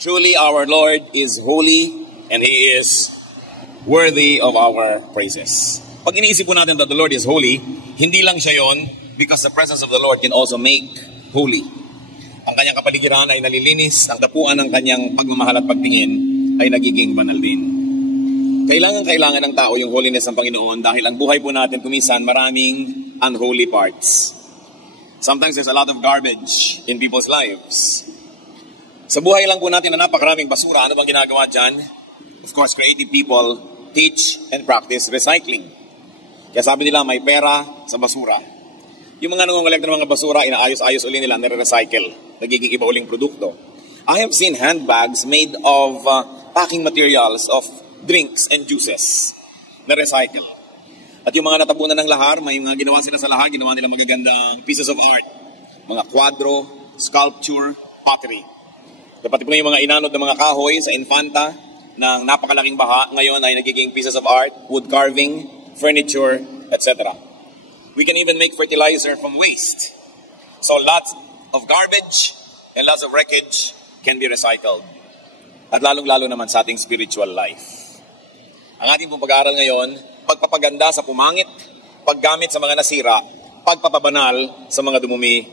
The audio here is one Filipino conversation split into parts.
Truly, our Lord is holy and He is worthy of our praises. Pag iniisip po natin that the Lord is holy, hindi lang siya yon, because the presence of the Lord can also make holy. Ang kanyang kapaligiran ay nalilinis, ang dapuan ng kanyang pagmamahal at pagtingin ay nagiging banal din. Kailangan ng tao yung holiness ng Panginoon dahil ang buhay po natin kumisan maraming unholy parts. Sometimes there's a lot of garbage in people's lives. Sa buhay lang po natin na napakaraming basura, ano bang ginagawa dyan? Of course, creative people teach and practice recycling. Kaya sabi nila, may pera sa basura. Yung mga nangongolekta ng mga basura, inaayos-ayos uli nila, nire-recycle. Nagiging iba uling produkto. I have seen handbags made of packing materials of drinks and juices na recycle. At yung mga natapunan ng lahar, may mga ginawa sila sa lahar, ginawa nila magagandang pieces of art. Mga kwadro, sculpture, pottery. Pati po yung mga inanod ng mga kahoy sa Infanta ng napakalaking baha, ngayon ay nagiging pieces of art, wood carving, furniture, etc. We can even make fertilizer from waste. So lots of garbage and lots of wreckage can be recycled. At lalong-lalo naman sa ating spiritual life. Ang ating pong pag-aaral ngayon, pagpapaganda sa pumangit, paggamit sa mga nasira, pagpapabanal sa mga dumumi,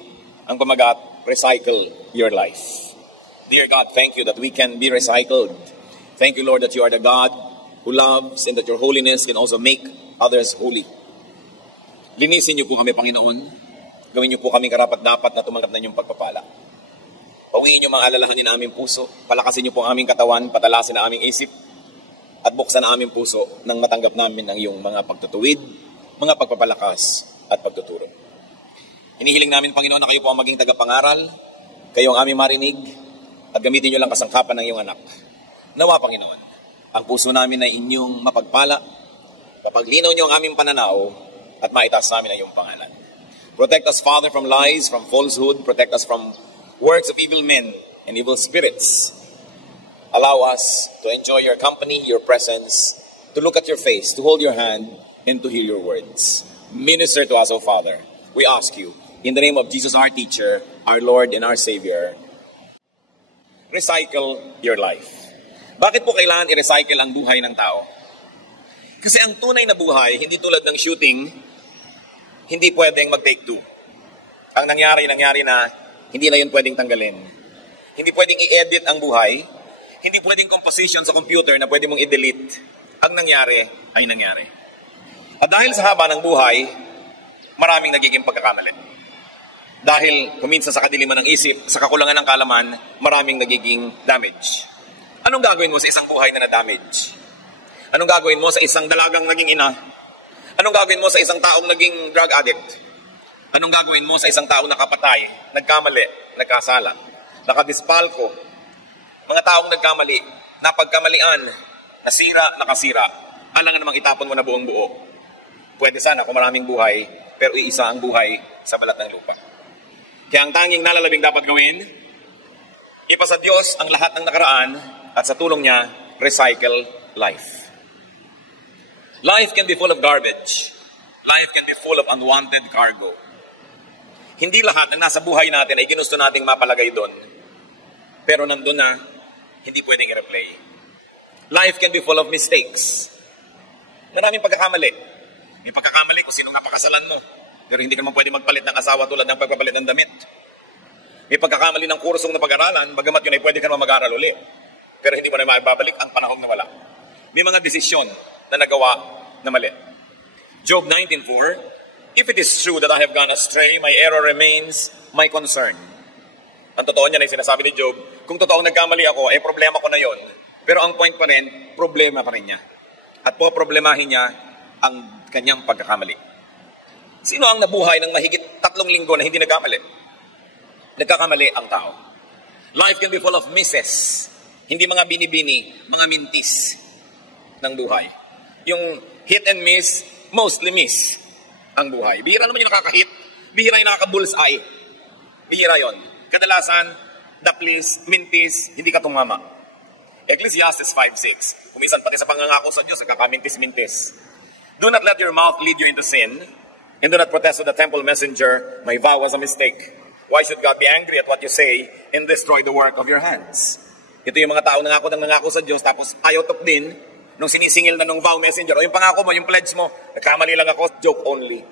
ang pamagat, recycle your life. Dear God, thank you that we can be recycled. Thank you, Lord, that you are the God who loves and that your holiness can also make others holy. Linisin niyo po kami, Panginoon. Gawin niyo po kami karapat-dapat na tumanggap na inyong pagpapala. Pawiin niyo mga alalahanin na aming puso. Palakasin niyo po ang aming katawan, patalasin ang aming isip, at buksan ang aming puso nang matanggap namin ang iyong mga pagtutuwid, mga pagpapalakas at pagtuturo. Hinihiling namin, Panginoon, na kayo po ang maging tagapangaral, kayo ang aming marinig, at gamitin niyo lang kasangkapan ng iyong anak. Nawa, Panginoon, ang puso namin ay inyong mapagpala, kapaglinaw niyo ang aming pananaw, at maitaas namin ang iyong pangalan. Protect us, Father, from lies, from falsehood. Protect us from works of evil men and evil spirits. Allow us to enjoy your company, your presence, to look at your face, to hold your hand, and to hear your words. Minister to us, O Father. We ask you, in the name of Jesus, our teacher, our Lord, and our Savior, recycle your life. Bakit po kailangan i-recycle ang buhay ng tao? Kasi ang tunay na buhay, hindi tulad ng shooting, hindi pwedeng mag-take two. Ang nangyari na, hindi na yun pwedeng tanggalin. Hindi pwedeng i-edit ang buhay. Hindi pwedeng composition sa computer na pwede mong i-delete. Ang nangyari ay nangyari. At dahil sa haba ng buhay, maraming nagiging pagkakamali. Dahil kuminsan sa kadiliman ng isip, sa kakulangan ng kalaman, maraming nagiging damage. Anong gagawin mo sa isang buhay na na-damage? Anong gagawin mo sa isang dalagang naging ina? Anong gagawin mo sa isang taong naging drug addict? Anong gagawin mo sa isang taong nakapatay, nagkamali, nagkasala, nakadispalko? Mga taong nagkamali, napagkamalian, nasira, nakasira, alangan namang itapon mo na buong buo. Pwede sana kung maraming buhay, pero iisa ang buhay sa balat ng lupa. Kaya ang tanging nalalabing dapat gawin, ipasa Diyos ang lahat ng nakaraan at sa tulong niya, recycle life. Life can be full of garbage. Life can be full of unwanted cargo. Hindi lahat ng nasa buhay natin ay ginusto nating mapalagay doon. Pero nandun na, hindi pwedeng i-replay. Life can be full of mistakes. Maraming pagkakamali. May pagkakamali kung sinong napakasalan mo. Pero hindi ka naman pwede magpalit ng asawa tulad ng pagpapalit ng damit. May pagkakamali ng kursong na pag-aralan, bagamat yun ay pwede ka naman mag-aral uli. Pero hindi mo na maibabalik ang panahon na wala. May mga desisyon na nagawa na mali. Job 19:4, if it is true that I have gone astray, my error remains my concern. Ang totoo niyan ay sinasabi ni Job, kung totoong nagkamali ako, problema ko na yon. Pero ang point pa rin, problema pa rin niya. At poproblemahin niya ang kanyang pagkakamali. Sino ang nabuhay ng mahigit 3 linggo na hindi nagkamali? Nagkakamali ang tao. Life can be full of misses. Hindi mga binibini, mga mintis ng buhay. Yung hit and miss, mostly miss ang buhay. Bihira naman yung nakaka-hit. Bihira yung nakaka-bullseye. Bihira yon. Kadalasan, daplis, mintis, hindi ka tumama. Ecclesiastes 5:6. Kumisan pati sa pangangako sa Diyos, kakamintis-mintis. Do not let your mouth lead you into sin, and do not protest to the temple messenger, my vow was a mistake. Why should God be angry at what you say and destroy the work of your hands? Ito yung mga tao nangako sa Diyos, tapos ayaw din, nung sinisingil na nung vow messenger, o yung pangako mo, yung pledge mo, nagkamali lang ako, joke only.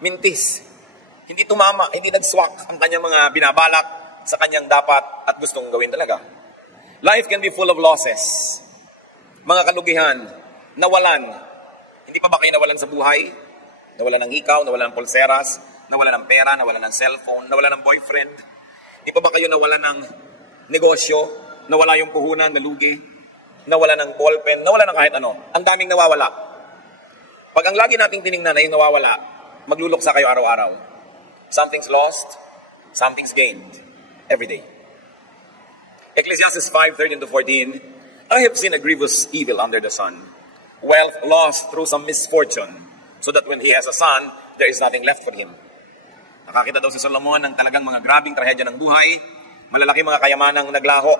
Mintis. Hindi tumama, hindi nagswak ang kanyang mga binabalak sa kanyang dapat at gustong gawin talaga. Life can be full of losses. Mga kalugihan, nawalan. Hindi pa ba kayo nawalan sa buhay? Nawalan ng ikaw, nawalan ng pulseras, nawalan ng pera, nawalan ng cellphone, nawalan ng boyfriend. Hindi pa ba kayo nawalan ng negosyo, nawala yung puhunan, nalugi, nawala ng ballpen, nawala ng kahit ano. Ang daming nawawala. Pag ang lagi nating tinignan na yung nawawala, magluluksa kayo araw-araw. Something's lost, something's gained every day. Ecclesiastes 5:13-14, I have seen a grievous evil under the sun, wealth lost through some misfortune, so that when he has a son, there is nothing left for him. Nakakita daw si Solomon ng talagang mga grabing trahedya ng buhay, malalaki mga kayamanang naglaho,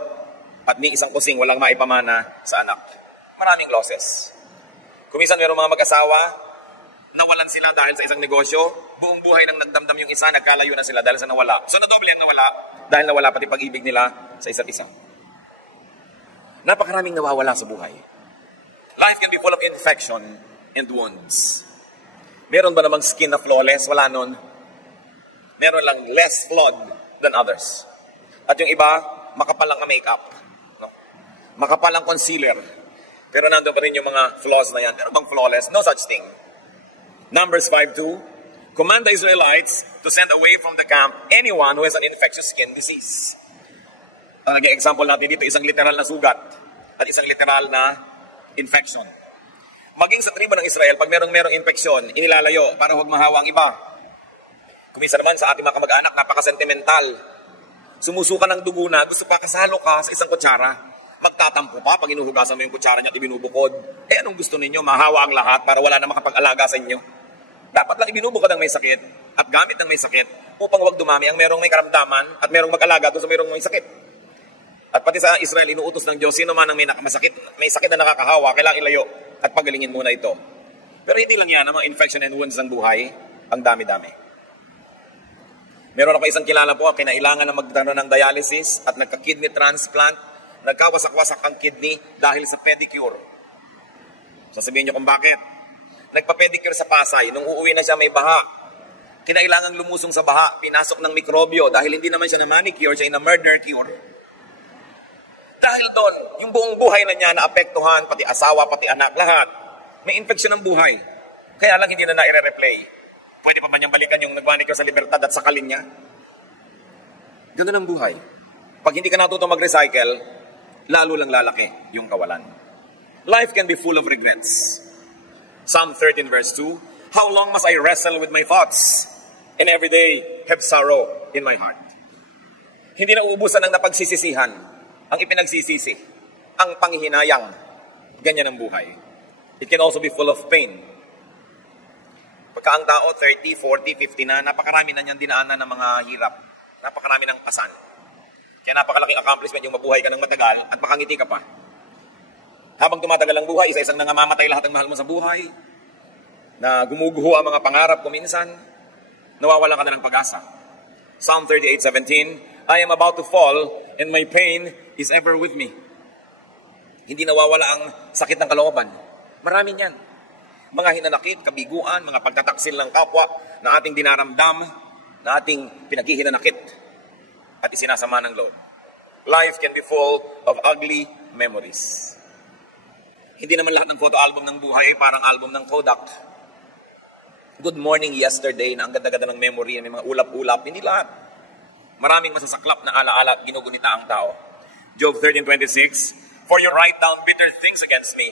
at ni isang kusing walang maipamana sa anak. Maraming losses. Kuminsan mayroong mga mag-asawa, nawalan sila dahil sa isang negosyo, buong buhay nang nagdamdam yung isa, nagkalayo na sila dahil sa nawala. So nadoble ang nawala dahil nawala pati pag-ibig nila sa isa't isa. Napakaraming nawawala sa buhay. Life can be full of infection and wounds. Meron ba namang skin na flawless? Wala nun. Meron lang less flawed than others. At yung iba, makapal lang ang makeup. No? Makapal ang concealer. Pero nandun pa rin yung mga flaws na yan. Meron bang flawless? No such thing. Numbers 5:2, command the Israelites to send away from the camp anyone who has an infectious skin disease. Ang naging example natin dito, isang literal na sugat at isang literal na infection. Maging sa tribo ng Israel, pag merong infeksyon, inilalayo para huwag mahawa ang iba. Kumisa naman sa ating mga kamag-anak, napaka-sentimental. Sumusuka ng dugo na, gusto pa kasalo ka sa isang kutsara. Magtatampo pa pag inuhugasan mo yung kutsara niya at ibinubukod. Anong gusto ninyo? Mahawa ang lahat para wala na makapag-alaga sa inyo. Dapat lang ibinubukod ang may sakit at gamit ng may sakit upang huwag dumami ang merong may karamdaman at merong mag-alaga doon sa merong may sakit. At pati sa Israel, inuutos ng Diyos, sino man ang may sakit na nakakahawa, kailangan ilayo at pagalingin muna ito. Pero hindi lang yan, ang mga infection and wounds ng buhay, ang dami-dami. Meron ako isang kilala po, kinailangan na magkaroon ng dialysis at nagka-kidney transplant, nagkawasak-wasak ang kidney dahil sa pedicure. Sasabihin niyo kung bakit. Nagpa-pedicure sa Pasay, nung uuwi na siya may baha. Kinailangang lumusong sa baha, pinasok ng mikrobyo dahil hindi naman siya na manicure, siya na murder cure. Dahil doon, yung buong buhay na niya naapektuhan, pati asawa, pati anak, lahat. May infection ng buhay. Kaya lang hindi na na-replay. Pwede pa ba niyang balikan yung nag-manicure sa Libertad at sakalin niya? Ganun ang buhay. Pag hindi ka natutong mag-recycle, lalo lang lalaki yung kawalan. Life can be full of regrets. Psalm 13 verse 2, how long must I wrestle with my thoughts and every day have sorrow in my heart? Hindi na uubusan ng napagsisisihan ang ipinagsisisi, ang panghihinayang. Ganyan ang buhay. It can also be full of pain. Pagka ang tao 30, 40, 50 na, napakarami na niyang dinaanan ng mga hirap. Napakarami ng pasan. Kaya napakalaking accomplishment yung mabuhay ka ng matagal at makangiti ka pa. Habang tumatagal ang buhay, isa-isang nangamamatay lahat ng mahal mo sa buhay, na gumuguho ang mga pangarap ko minsan, nawawalan ka na ng pag-asa. Psalm 38:17, I am about to fall and my pain is ever with me. Hindi nawawala ang sakit ng kalooban. Marami niyan. Mga hinanakit, kabiguan, mga pagtataksil ng kapwa na ating dinaramdam, na ating pinaghihinanakit at isinasama ng loob. Life can be full of ugly memories. Hindi naman lahat ng photo album ng buhay ay parang album ng Kodak. Good morning yesterday na ang ganda-ganda ng memory, may mga ulap-ulap. Hindi lahat. Maraming masasaklap na alaala at ginugunita ang tao. Job 13:26, for you write down bitter things against me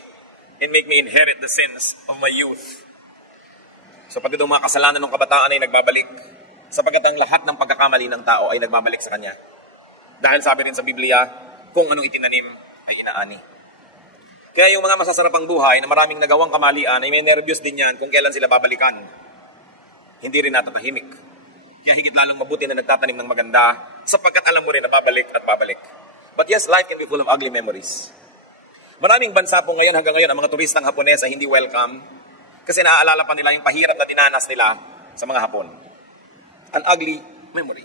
and make me inherit the sins of my youth. So pati daw mga kasalanan ng kabataan ay nagbabalik. Sapagkat ang lahat ng pagkakamali ng tao ay nagbabalik sa kanya. Dahil sabi rin sa Biblia, kung anong itinanim ay inaani. Kaya yung mga masasarapang buhay na maraming nagawang kamalian ay may nervyos din yan kung kailan sila babalikan. Hindi rin natatahimik. Kaya higit lalong mabuti na nagtatanim ng maganda sapagkat alam mo rin na babalik at babalik. But yes, life can be full of ugly memories. Maraming bansa po ngayon hanggang ngayon ang mga turistang Hapones ay hindi welcome kasi naaalala pa nila yung pahirap na dinanas nila sa mga Hapon. An ugly memory.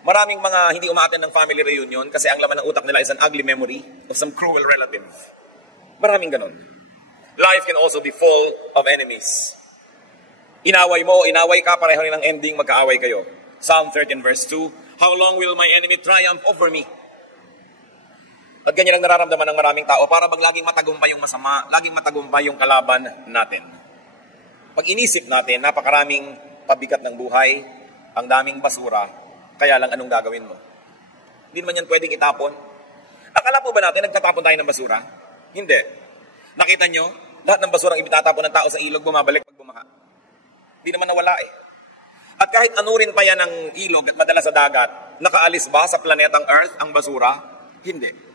Maraming mga hindi umaattend ng family reunion kasi ang laman ng utak nila is an ugly memory of some cruel relative. Maraming ganun. Life can also be full of enemies. Inaway mo, inaway ka, pareho rin ang ending, magkaaway kayo. Psalm 13 verse 2, how long will my enemy triumph over me? At ganyan ang nararamdaman ng maraming tao para bang laging matagumpay yung masama, laging matagumpay yung kalaban natin. Pag inisip natin, napakaraming pabigat ng buhay, ang daming basura, kaya lang anong gagawin mo? Hindi naman yan pwedeng itapon. Akala po ba natin nagtatapon tayo ng basura? Hindi. Nakita nyo, lahat ng basurang ibitatapon ng tao sa ilog, bumabalik pag bumaha. Hindi naman nawala eh. At kahit anurin pa yan ng ilog at madala sa dagat, nakaalis ba sa planetang Earth ang basura? Hindi.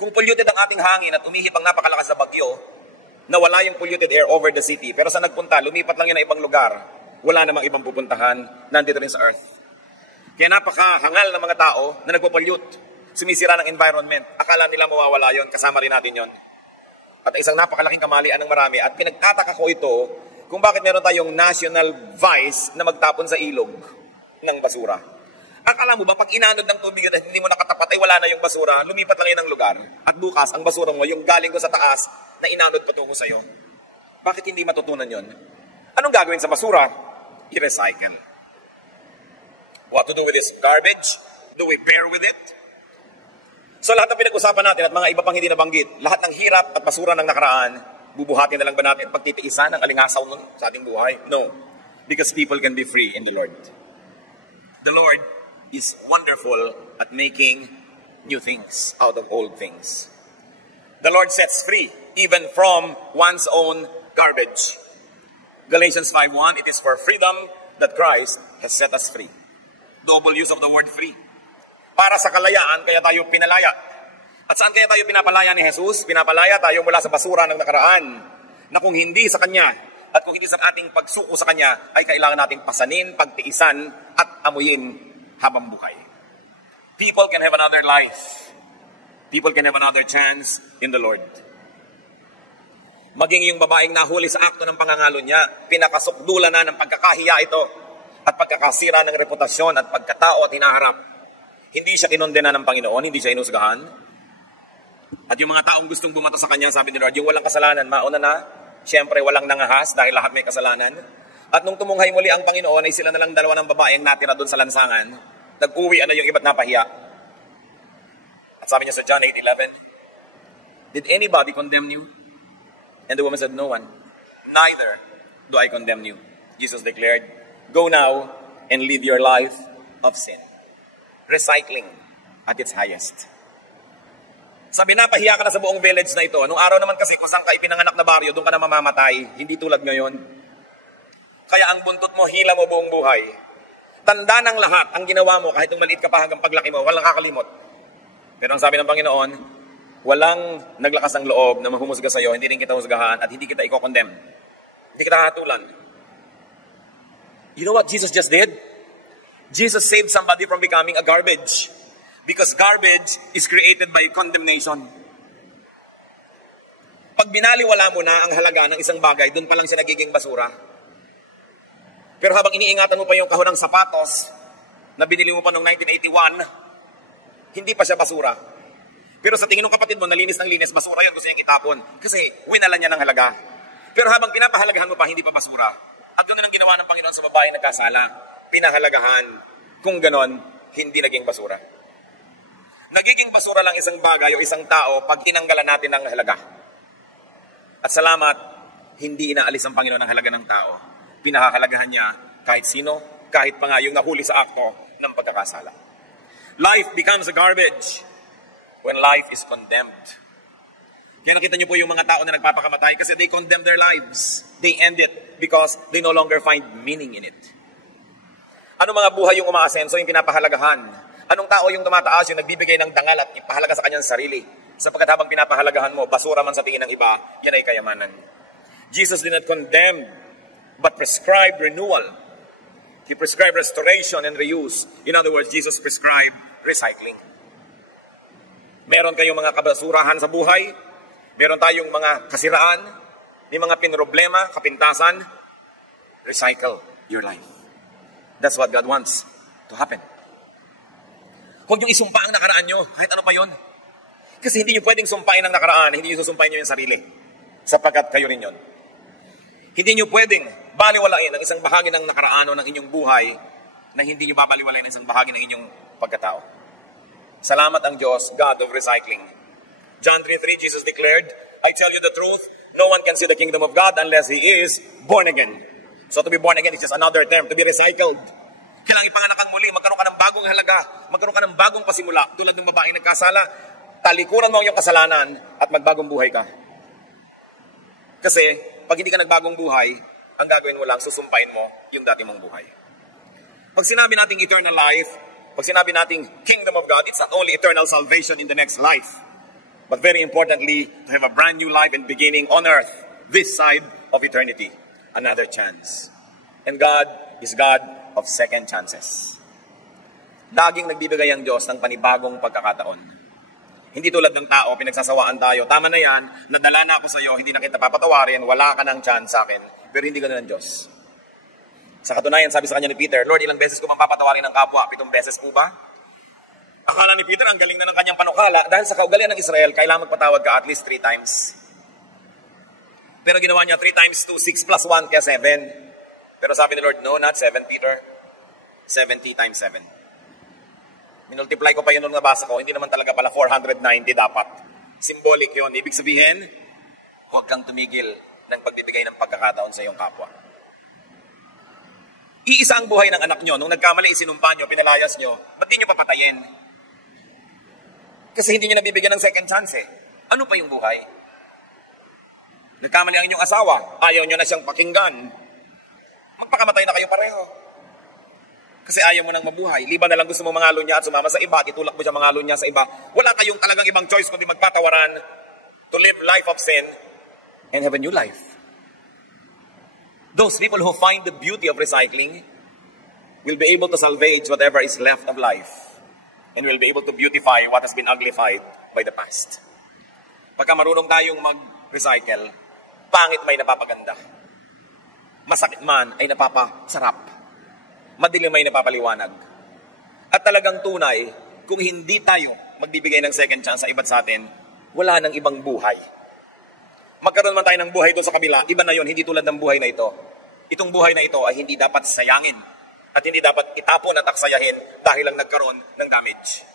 Kung polluted ang ating hangin at umihip ang napakalakas na bagyo, nawala yung polluted air over the city, pero sa nagpunta, lumipat lang yun na ibang lugar, wala namang ibang pupuntahan, nandito rin sa Earth. Kaya napakahangal ng mga tao na nagpo-pollute, sumisira ng environment. Akala nila mawawala yon, kasama rin natin yon. At isang napakalaking kamalian ng marami. At pinagtataka ko ito kung bakit meron tayong national vice na magtapon sa ilog ng basura. Akala mo ba pag inanod ng tubig at hindi mo nakatapat ay wala na yung basura, lumipat lang yun ng lugar. At bukas ang basura mo, yung galing ko sa taas na inanod patungo sa'yo. Bakit hindi matutunan yon? Anong gagawin sa basura? I-recycle. What to do with this garbage? Do we bear with it? So lahat ng pinag-usapan natin at mga iba pang hindi nabanggit, lahat ng hirap at basura ng nakaraan, bubuhatin na lang ba natin pagtitiisan ng alingasaw nun sa ating buhay? No. Because people can be free in the Lord. The Lord is wonderful at making new things out of old things. The Lord sets free even from one's own garbage. Galatians 5:1, it is for freedom that Christ has set us free. Double use of the word free. Para sa kalayaan, kaya tayo pinalaya. At saan kaya tayo pinapalaya ni Jesus? Pinapalaya tayo mula sa basura ng nakaraan, na kung hindi sa Kanya, at kung hindi sa ating pagsuko sa Kanya, ay kailangan nating pasanin, pagtiisan, at amuyin habang buhay. People can have another life. People can have another chance in the Lord. Maging yung babaeng nahuli sa akto ng pangangalo niya, pinakasukdulan na ng pagkakahiya ito, at pagkakasira ng reputasyon at pagkatao at hinaharap. Hindi siya kinondena ng Panginoon, hindi siya inusgahan. At yung mga taong gustong bumato sa Kanya, sabi ni Lord, yung walang kasalanan, mauna na, siyempre walang nangahas dahil lahat may kasalanan. At nung tumunghay muli ang Panginoon, ay sila na lang dalawa ng babaeng natira doon sa lansangan. Nag-uwi na yung iba't napahiya. At sabi niya sa John 8:11, did anybody condemn you? And the woman said, no one. Neither do I condemn you. Jesus declared, go now and live your life of sin. Recycling at its highest. Sabi, napahiya ka na sa buong village na ito. Anong araw naman kasi kung saan ka ipinanganak na baryo, doon ka na mamamatay. Hindi tulad ngayon. Kaya ang buntot mo, hila mo buong buhay. Tanda ng lahat ang ginawa mo kahit nung maliit ka pa hanggang paglaki mo, walang kakalimot. Pero ang sabi ng Panginoon, walang naglakas ng loob na mahumusga sa iyo, hindi rin kita husgahan at hindi kita i-condemn. Hindi kita hatulan. You know what Jesus just did? Jesus saved somebody from becoming a garbage. Because garbage is created by condemnation. Pag binaliwala mo na ang halaga ng isang bagay, doon pa lang siya nagiging basura. Pero habang iniingatan mo pa yung kahon ng sapatos na binili mo pa noong 1981, hindi pa siya basura. Pero sa tingin ng kapatid mo, nalinis ng linis, basura yun, gusto niyang itapon. Kasi winala niya ng halaga. Pero habang pinapahalagahan mo pa, hindi pa basura. At ganoon ang ginawa ng Panginoon sa babae nagkasala. Pinahalagahan. Kung ganon, hindi naging basura. Nagiging basura lang isang bagay o isang tao pag tinanggalan natin ng halaga. At salamat, hindi inaalis ang Panginoon ang halaga ng tao. Pinahahalagahan niya kahit sino, kahit pa nga yung nahuli sa akto ng pagkakasala. Life becomes a garbage when life is condemned. Kaya nakita niyo po yung mga tao na nagpapakamatay kasi they condemn their lives. They end it because they no longer find meaning in it. Ano mga buhay yung umaasenso, yung pinapahalagahan? Anong tao yung tumataas, yung nagbibigay ng dangal at ipahalaga sa kanyang sarili? Sapagkat habang pinapahalagahan mo, basura man sa tingin ng iba, yan ay kayamanan. Jesus did not condemn, but prescribed renewal. He prescribed restoration and reuse. In other words, Jesus prescribed recycling. Meron kayong mga kabasurahan sa buhay, meron tayong mga kasiraan, may mga pinroblema, kapintasan, recycle your life. That's what God wants to happen. Huwag niyong isumpa ang nakaraan niyo, kahit ano pa yun. Kasi hindi niyo pwedeng sumpain ang nakaraan, hindi niyo susumpain niyo yung sarili. Sapagkat kayo rin yun. Hindi niyo pwedeng baliwalain ang isang bahagi ng nakaraan o ng inyong buhay na hindi niyo babaliwalain ang isang bahagi ng inyong pagkatao. Salamat ang Diyos, God of recycling. John 3:3, Jesus declared, I tell you the truth, no one can see the kingdom of God unless he is born again. So to be born again is just another term, to be recycled. Kailangan ipanganak kang muli, magkaroon ka ng bagong halaga, magkaroon ka ng bagong pasimula, tulad ng babaeng nagkasala, talikuran mo ang iyong kasalanan at magbagong buhay ka. Kasi, pag hindi ka nagbagong buhay, ang gagawin mo lang, susumpain mo yung dati mong buhay. Pag sinabi nating eternal life, pag sinabi nating kingdom of God, it's not only eternal salvation in the next life, but very importantly, to have a brand new life and beginning on earth, this side of eternity, another chance. And God is God of second chances. Laging nagbibigay ang Diyos ng panibagong pagkakataon. Hindi tulad ng tao, pinagsasawaan tayo. Tama na yan, nadala na ako sa iyo, hindi na kita papatawarin, wala ka ng chance sa akin. Pero hindi ganoon ang Diyos. Sa katunayan, sabi sa kanya ni Peter, Lord, ilang beses ko man papatawarin ng kapwa? 7 beses po ba? Akala ni Peter, ang galing na ng kanyang panukala. Dahil sa kaugalian ng Israel, kailangan magpatawad ka at least 3 times. Pero ginawa niya 3 times 2, 6 plus 1, kaya 7. Pero sabi ni Lord, no, not 7, Peter. 70 times 7. Minultiply ko pa yun nung nabasa ko, hindi naman talaga pala 490 dapat. Symbolic yun. Ibig sabihin, huwag kang tumigil ng pagbibigay ng pagkakataon sa iyong kapwa. Iisa ang buhay ng anak nyo. Nung nagkamali, isinumpa nyo, pinalayas nyo, ba't di nyo papatayin? Kasi hindi nyo nabibigyan ng second chance eh. Ano pa yung buhay? Nagkamali ang inyong asawa, ayaw nyo na siyang pakinggan. Magpakamatay na kayo pareho. Kasi ayaw mo nang mabuhay. Liban na lang gusto mo mangalo niya at sumama sa iba, itulak mo siya mangalo niya sa iba. Wala kayong talagang ibang choice kundi magpatawaran to live life of sin and have a new life. Those people who find the beauty of recycling will be able to salvage whatever is left of life and will be able to beautify what has been uglified by the past. Pagka marunong tayong mag-recycle, pangit may napapaganda. Masakit man ay napapasarap. Madilim ay napapaliwanag. At talagang tunay, kung hindi tayo magbibigay ng second chance sa iba't sa atin, wala nang ibang buhay. Magkaroon man tayo ng buhay doon sa kabila, iba na yon, hindi tulad ng buhay na ito. Itong buhay na ito ay hindi dapat sayangin at hindi dapat itapon at aksayahin dahil lang nagkaroon ng damage.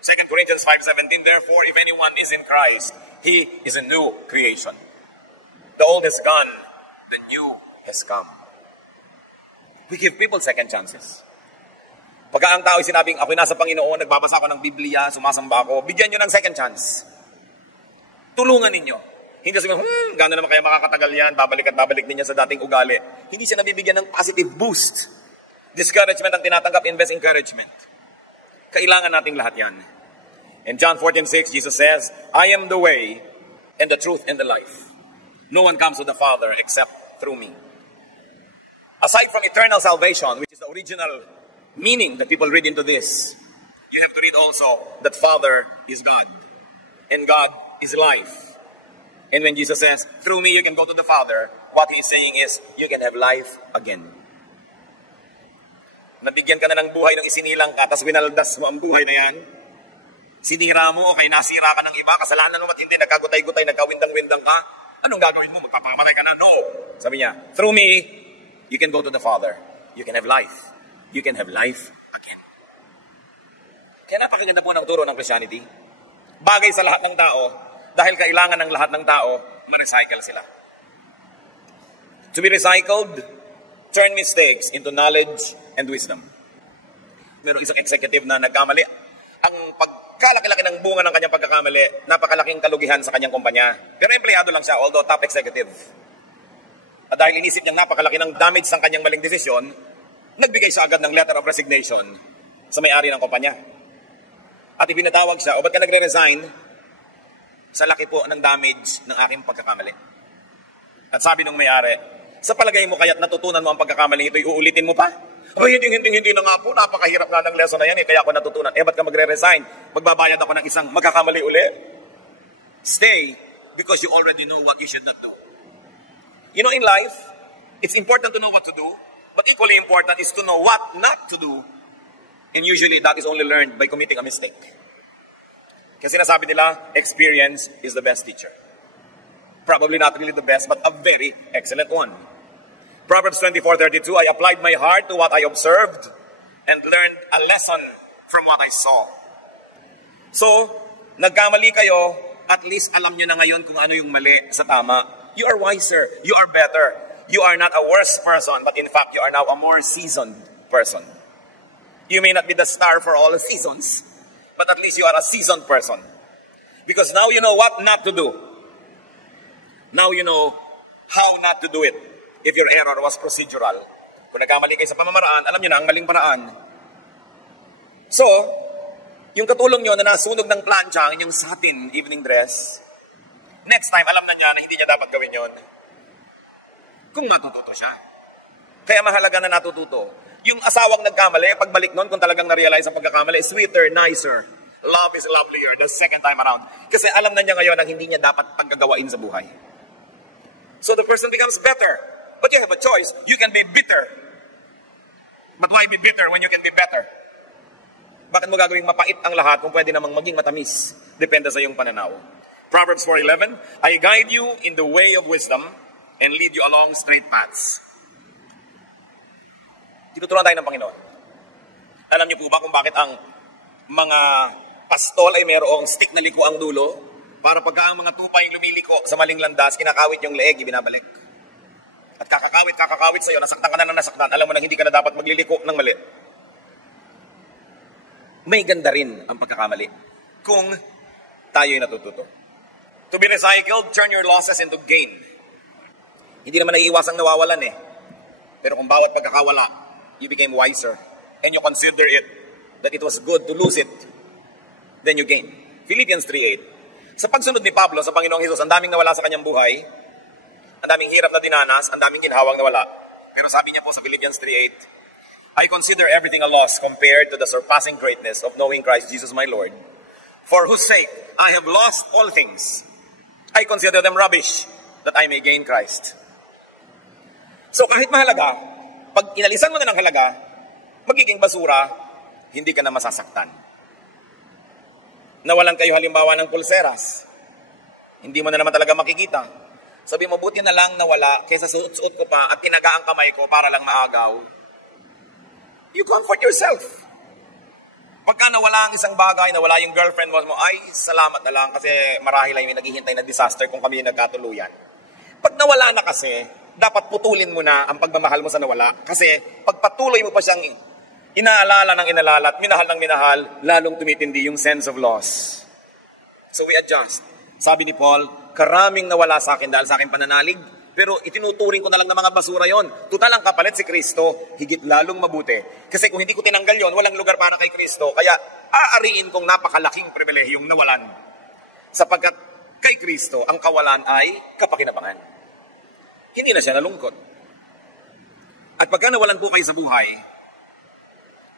2 Corinthians 5:17, therefore, if anyone is in Christ, he is a new creation. The old is gone, the new has come. We give people second chances. Pagka ang tao ay sinabing, ako'y nasa Panginoon, nagbabasa ako ng Biblia, sumasamba ako, bigyan nyo ng second chance. Tulungan ninyo. Hindi sabihin, gano'n naman kaya makakatagal yan, babalik at babalik din yan sa dating ugali. Hindi siya nabibigyan ng positive boost. Discouragement ang tinatanggap, invest encouragement. Kailangan nating lahat yan. In John 14:6, Jesus says, I am the way and the truth and the life. No one comes to the Father except through me. Aside from eternal salvation, which is the original meaning that people read into this, you have to read also that Father is God and God is life. And when Jesus says, through me you can go to the Father, what He is saying is, you can have life again. Nabigyan ka na ng buhay ng isinilang ka, tapos winaldas mo ang buhay na yan. Sinira mo o kaya nasira ka ng iba, kasalanan mo at hindi, nagkagutay-gutay, nagkawindang-windang ka. Anong gagawin mo? Magpapamatay ka na? No! Sabi niya, through me, you can go to the Father. You can have life. You can have life again. Kaya napakaganda po ng turo ng Christianity. Bagay sa lahat ng tao, dahil kailangan ng lahat ng tao, ma-recycle sila. To be recycled, turn mistakes into knowledge and wisdom. Merong isang executive na nagkamali. Ang pagkalaki-laki ng bunga ng kanyang pagkakamali, napakalaking kalugihan sa kanyang kumpanya. Pero empleyado lang siya, although top executive. At dahil inisip niyang napakalaki ng damage sa kanyang maling desisyon, nagbigay siya agad ng letter of resignation sa may-ari ng kumpanya. At ipinatawag siya, o ba't ka nagre-resign? Sa laki po ng damage ng aking pagkakamali. At sabi ng may-ari, sa palagay mo kaya't natutunan mo ang pagkakamali ito, uulitin mo pa? Ay, hindi na nga po, napakahirap nga ng lesson na yan, kaya ako natutunan. Ba't ka magre-resign? Magbabayad ako ng isang magkakamali uli? Stay, because you already know what you should not do. You know, in life, it's important to know what to do, but equally important is to know what not to do And usually, that is only learned by committing a mistake. Kasi sinasabi nila, experience is the best teacher. Probably not really the best, but a very excellent one. Proverbs 24:32, I applied my heart to what I observed and learned a lesson from what I saw. So, nagkamali kayo, at least alam nyo na ngayon kung ano yung mali sa tama. You are wiser. You are better. You are not a worse person, but in fact, you are now a more seasoned person. You may not be the star for all the seasons, but at least you are a seasoned person. Because now you know what not to do. Now you know how not to do it. If your error was procedural. Kung nagkamali kayo sa pamamaraan, alam nyo na ang maling paraan. So, yung katulong nyo na nasunog ng plancha ang inyong satin evening dress, next time, alam na niya na hindi niya dapat gawin yon. Kung matututo siya. Kaya mahalaga na natututo. Yung asawang nagkamali, pagbalik nun, kung talagang na-realize ang pagkakamali, sweeter, nicer. Love is lovelier the second time around. Kasi alam na niya ngayon na hindi niya dapat paggagawain sa buhay. So the person becomes better. But you have a choice. You can be bitter. But why be bitter when you can be better? Bakit mo gagawing mapait ang lahat kung pwede namang maging matamis? Depende sa iyong pananaw. Proverbs 4:11, I guide you in the way of wisdom and lead you along straight paths. Tinuturuan tayo ng Panginoon. Alam niyo po ba kung bakit ang mga pastol ay mayroong stick na liko ang dulo? Para pagka ang mga tupay lumiliko sa maling landas, kinakawit yung leeg, ibinabalik. At kakakawit sa'yo, nasaktan ka na ng nasaktan, alam mo na hindi ka na dapat magliliko ng mali. May ganda rin ang pagkakamali kung tayo'y natututo. To be recycled, turn your losses into gain. Hindi naman naiiwasang nawawalan eh. Pero kung bawat pagkakawala, you became wiser and you consider it that it was good to lose it, then you gain. Philippians 3:8. Sa pagsunod ni Pablo sa Panginoong Hesus, ang daming nawala sa kanyang buhay, ang daming hirap na dinanas, ang daming ginhawang nawala. Pero sabi niya po sa Philippians 3:8, I consider everything a loss compared to the surpassing greatness of knowing Christ Jesus my Lord, for whose sake I have lost all things. I consider them rubbish, that I may gain Christ. So kahit mahalaga, pag inalisan mo na ng halaga, magiging basura, hindi ka na masasaktan. Nawalan kayo halimbawa ng pulseras. Hindi mo na naman talaga makikita. Sabi mo, buti na lang nawala kaysa suot-suot ko pa at tinaga ang kamay ko para lang maagaw. You comfort yourself. Pagka nawala ang isang bagay, nawala yung girlfriend mo, ay, salamat na lang kasi marahil ay may naghihintay na disaster kung kami nagkatuluyan. Pag nawala na kasi, dapat putulin mo na ang pagmamahal mo sa nawala. Kasi pagpatuloy mo pa siyang inaalala ng inalala at minahal ng minahal, lalong tumitindi yung sense of loss. So we adjust. Sabi ni Paul, karaming nawala sa akin dahil sa aking pananalig, pero itinuturing ko na lang ng mga basura yon. Tutal ang kapalit si Kristo, higit lalong mabuti. Kasi kung hindi ko tinanggal yon, walang lugar para kay Kristo. Kaya aariin kong napakalaking pribilehiyong nawalan. Sapagkat kay Kristo, ang kawalan ay kapakinabangan. Hindi na siya nalungkot. At pagka nawalan po kayo sa buhay,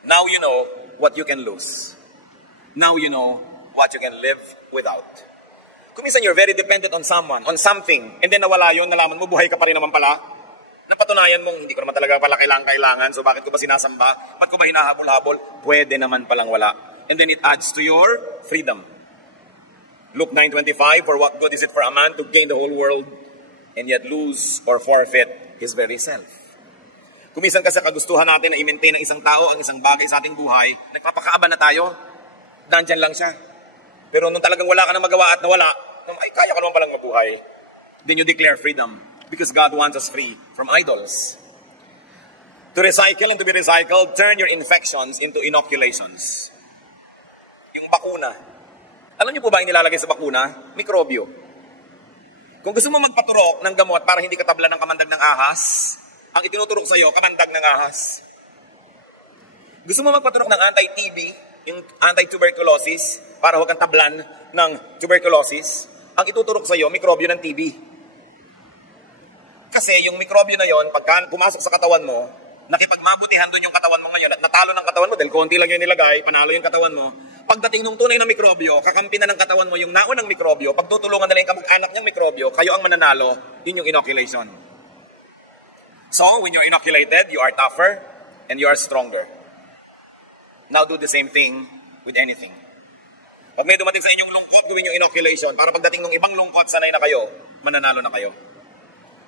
now you know what you can lose. Now you know what you can live without. Kung minsan you're very dependent on someone, on something, and then nawala yun, nalaman mo, buhay ka pa rin naman pala. Napatunayan mong, hindi ko naman talaga pala kailangan, so bakit ko ba sinasamba? Ba't ko ba hinahabol-habol? Pwede naman palang wala. And then it adds to your freedom. Luke 9:25, for what good is it for a man to gain the whole world and yet lose or forfeit his very self? Kumisan kasi kagustuhan natin na i-maintain ng isang tao ang isang bagay sa ating buhay, nagpapakaaba na tayo, nandyan lang siya. Pero nung talagang wala ka na magawa at nawala, ay kaya ka naman palang mabuhay. Then you declare freedom because God wants us free from idols. To recycle and to be recycled, turn your infections into inoculations. Yung bakuna. Alam niyo po ba yung nilalagay sa bakuna? Mikrobyo. Kung gusto mo magpaturok ng gamot para hindi ka tabla ng kamandag ng ahas, ang itinuturok sa iyo, kamandag ng ahas. Gusto mo magpaturok ng anti-TB, yung anti-tuberculosis, para huwag kang tablan ng tuberculosis, ang ituturok sa iyo, mikrobyo ng TB. Kasi yung mikrobyo na yon, pagka pumasok sa katawan mo, nakipagmabutihan doon yung katawan mo ngayon, at natalo ng katawan mo, dahil konti lang yung nilagay, panalo yung katawan mo, pagdating ng tunay na mikrobyo, kakampi na ng katawan mo yung naunang mikrobyo, pagtutulungan na lang yung kamag-anak niyang mikrobyo, kayo ang mananalo, yun yung inoculation. So, when you're inoculated, you are tougher and you are stronger. Now do the same thing with anything. Pag may dumating sa inyong lungkot, gawin yung inoculation. Para pagdating ng ibang lungkot, sanay na kayo, mananalo na kayo.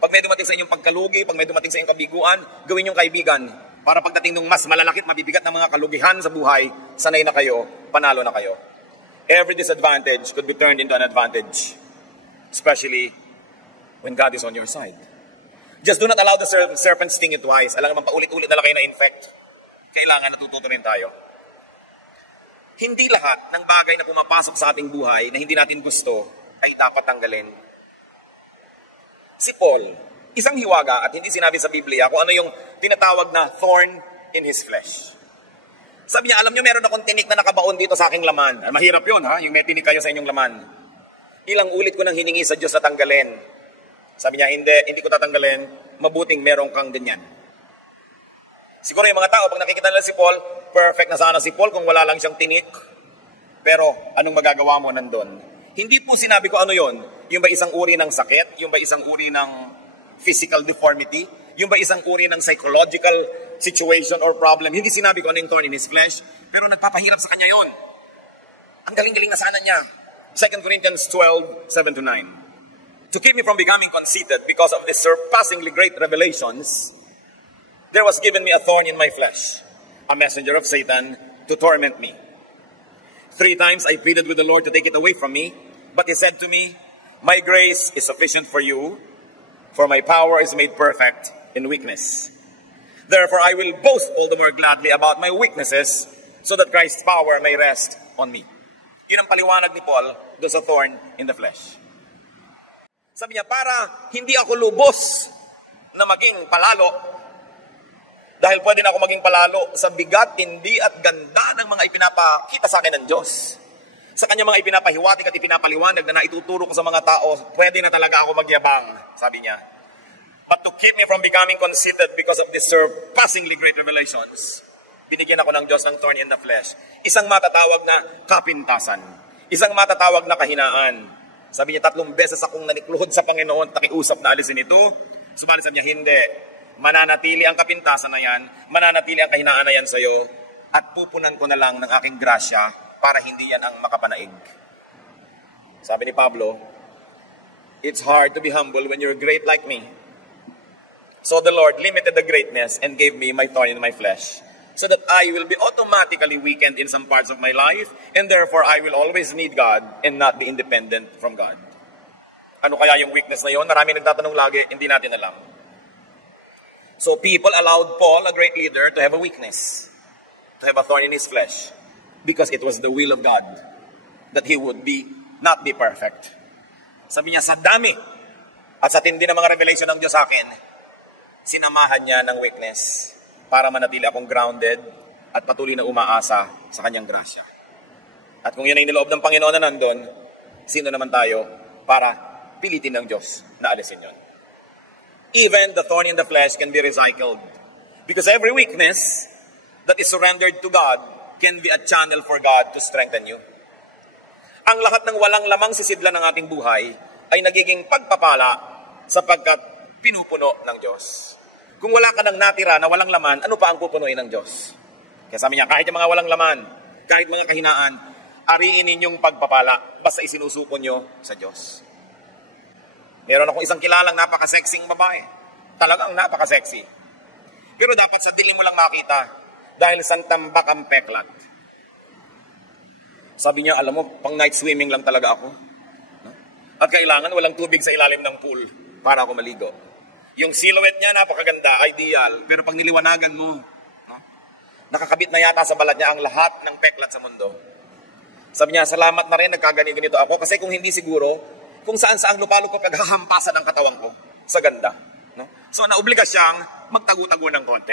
Pag may dumating sa inyong pagkalugi, pag may dumating sa inyong kabiguan, gawin yung kaibigan. Para pagdating ng mas malalakit, mabibigat ng mga kalugihan sa buhay, sanay na kayo, panalo na kayo. Every disadvantage could be turned into an advantage. Especially when God is on your side. Just do not allow the serpent sting you twice. Alam naman, paulit-ulit na lang kayo na-infect. Kailangan natututo rin tayo. Hindi lahat ng bagay na pumapasok sa ating buhay na hindi natin gusto ay dapat tanggalin. Si Paul, isang hiwaga at hindi sinabi sa Biblia kung ano yung tinatawag na thorn in his flesh. Sabi niya, alam niyo meron akong tinik na nakabaon dito sa aking laman. Mahirap yun ha, yung may tinik kayo sa inyong laman. Ilang ulit ko nang hiningi sa Diyos na tanggalin. Sabi niya, hindi ko tatanggalin, mabuting meron kang ganyan. Siguro yung mga tao, pag nakikita nila si Paul, perfect na sana si Paul kung wala lang siyang tinik. Pero, anong magagawa mo nandun? Hindi po sinabi ko ano yon. Yung ba isang uri ng sakit? Yung ba isang uri ng physical deformity? Yung ba isang uri ng psychological situation or problem? Hindi sinabi ko ano yung thorn in his flesh. Pero nagpapahirap sa kanya yon. Ang galing-galing na sana niya. 2 Corinthians 12, 7-9. To keep me from becoming conceited because of the surpassingly great revelations, there was given me a thorn in my flesh, a messenger of Satan to torment me. 3 times I pleaded with the Lord to take it away from me, but he said to me, my grace is sufficient for you, for my power is made perfect in weakness. Therefore I will boast all the more gladly about my weaknesses, so that Christ's power may rest on me. Yun ang paliwanag ni Paul doon sa thorn in the flesh. Sabi niya, para hindi ako lubos na maging palalo, dahil pwede na ako maging palalo sa bigat, tindi at ganda ng mga ipinapakita sa akin ng Diyos. Sa kanya mga ipinapahiwatig at ipinapaliwanag na naituturo ko sa mga tao, pwede na talaga ako magyabang, sabi niya. But to keep me from becoming conceited because of these surpassingly great revelations, binigyan ako ng Diyos ng thorn in the flesh. Isang matatawag na kapintasan. Isang matatawag na kahinaan. Sabi niya, 3 beses akong nanikluhod sa Panginoon, takiusap na alisin ito. Subalit sabi niya, hindi. Mananatili ang kapintasan na yan, mananatili ang kahinaan na yan sa'yo, at pupunan ko na lang ng aking grasya para hindi yan ang makapanaig. Sabi ni Pablo, it's hard to be humble when you're great like me. So the Lord limited the greatness and gave me my thorn in my flesh, so that I will be automatically weakened in some parts of my life, and therefore I will always need God and not be independent from God. Ano kaya yung weakness na yun? Marami nagtatanong lagi, hindi natin alam. So people allowed Paul, a great leader, to have a weakness, to have a thorn in his flesh, because it was the will of God that he would not be perfect. Sabi niya, sa dami at sa tindi ng mga revelation ng Diyos sa akin, sinamahan niya ng weakness para manatili akong grounded at patuloy na umaasa sa kanyang grasya. At kung yun ay niloob ng Panginoon na nandun, sino naman tayo para pilitin ng Diyos na alisin yun? Even the thorn in the flesh can be recycled. Because every weakness that is surrendered to God can be a channel for God to strengthen you. Ang lahat ng walang lamang sisidlan ng ating buhay ay nagiging pagpapala sapagkat pinupuno ng Diyos. Kung wala ka nang natira na walang laman, ano pa ang pupunuin ng Diyos? Kaya sabi niya, kahit yung mga walang laman, kahit mga kahinaan, ariin ninyong pagpapala basta isinusuko nyo sa Diyos. Meron akong isang kilalang napaka-sexing babae. Talagang napaka-sexy. Pero dapat sa dilim mo lang makita dahil santambak ang peklat. Sabi niya, alam mo, pang night swimming lang talaga ako. At kailangan walang tubig sa ilalim ng pool para ako maligo. Yung silhouette niya napakaganda, ideal. Pero pag niliwanagan mo, nakakabit na yata sa balat niya ang lahat ng peklat sa mundo. Sabi niya, salamat na rin, nagkagani-ganito ako. Kasi kung hindi siguro, kung saan-saan lupalo ko paghahampasan ang katawan ko sa ganda. No? So, naobliga siyang magtago-tago ng konti.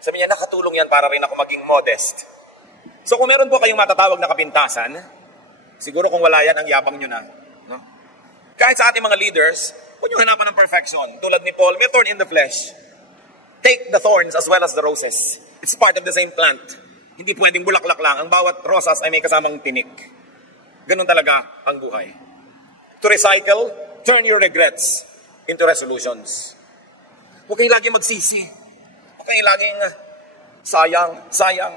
Sabi niya, nakatulong yan para rin ako maging modest. So, kung meron po kayong matatawag na kapintasan, siguro kung wala yan, ang yabang nyo na. No? Kahit sa ating mga leaders, huwag nyo hanapan ng perfection. Tulad ni Paul, may thorn in the flesh. Take the thorns as well as the roses. It's part of the same plant. Hindi pwedeng bulaklak lang. Ang bawat rosas ay may kasamang tinik. Ganun talaga ang buhay. To recycle, turn your regrets into resolutions. Huwag kayong lagi magsisi. Huwag kayong laging sayang.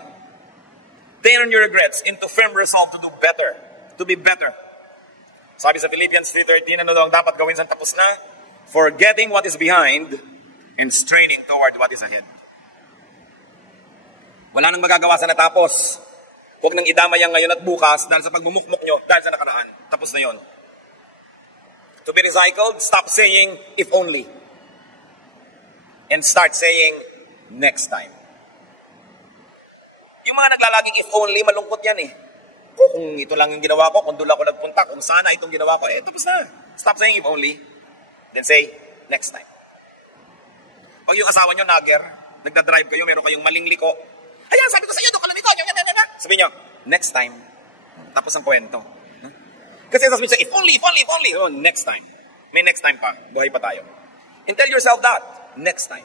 Turn your regrets into firm resolve to do better, to be better. Sabi sa Philippians 3:13, ano daw ang dapat gawin sa tapos na? Forgetting what is behind and straining toward what is ahead. Wala nang magagawa sa natapos. Huwag nang idamay ang ngayon at bukas dahil sa pagmumukmuk nyo, dahil sa nakaraan. Tapos na yon. To be recycled, stop saying, if only. And start saying, next time. Yung mga naglalaging if only, malungkot yan eh. Kung ito lang yung ginawa ko, kung doon ako nagpunta, kung sana itong ginawa ko, tapos na. Stop saying if only. Then say, next time. Pag yung asawa nyo, nagger, nagdadrive kayo, meron kayong maling liko. Ayan, sabi ko sa iyo, doon ka lang liko. Sabi nyo, next time. Tapos ang kwento. Kasi sasabihin siya, if only. Oh, next time. May next time pa. Buhay pa tayo. And tell yourself that, next time.